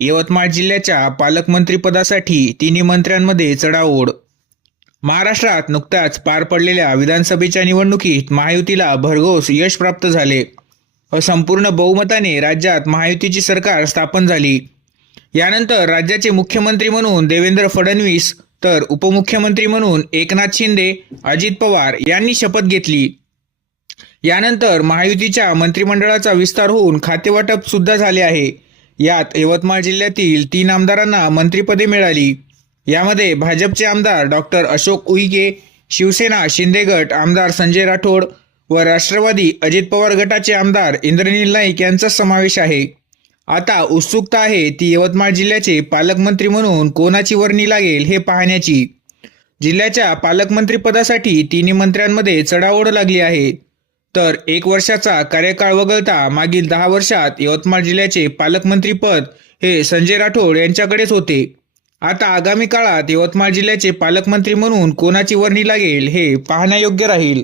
यवतमाळ जिल्ह्याच्या पालकमंत्रीपदासाठी तिन्ही मंत्र्यांमध्ये चढाओढ. महाराष्ट्रात नुकत्याच पार पडलेल्या विधानसभेच्या निवडणुकीत महायुतीला भरघोस यश प्राप्त झाले. संपूर्ण बहुमताने राज्यात महायुतीची सरकार स्थापन झाली. यानंतर राज्याचे मुख्यमंत्री म्हणून देवेंद्र फडणवीस तर उपमुख्यमंत्री म्हणून एकनाथ शिंदे अजित पवार यांनी शपथ घेतली. यानंतर महायुतीच्या मंत्रिमंडळाचा विस्तार होऊन खातेवाटप सुद्धा झाले आहे. यात यवतमाळ जिल्ह्यातील तीन आमदारांना मंत्रिपदे मिळाली. यामध्ये भाजपचे आमदार डॉक्टर अशोक उईके शिवसेना शिंदे गट आमदार संजय राठोड व राष्ट्रवादी अजित पवार गटाचे आमदार इंद्रनील नाईक यांचा समावेश आहे. आता उत्सुकता आहे ती यवतमाळ जिल्ह्याचे पालकमंत्री म्हणून कोणाची वर्णी लागेल हे पाहण्याची. जिल्ह्याच्या पालकमंत्रीपदासाठी तिन्ही मंत्र्यांमध्ये चढाओढ लागली आहे. तर एक वर्षाचा कार्यकाळ वगळता मागील दहा वर्षात यवतमाळ जिल्ह्याचे पालकमंत्रीपद हे संजय राठोड यांच्याकडेच होते. आता आगामी काळात यवतमाळ जिल्ह्याचे पालकमंत्री म्हणून कोणाची वर्णी लागेल हे पाहण्यायोग्य राहील.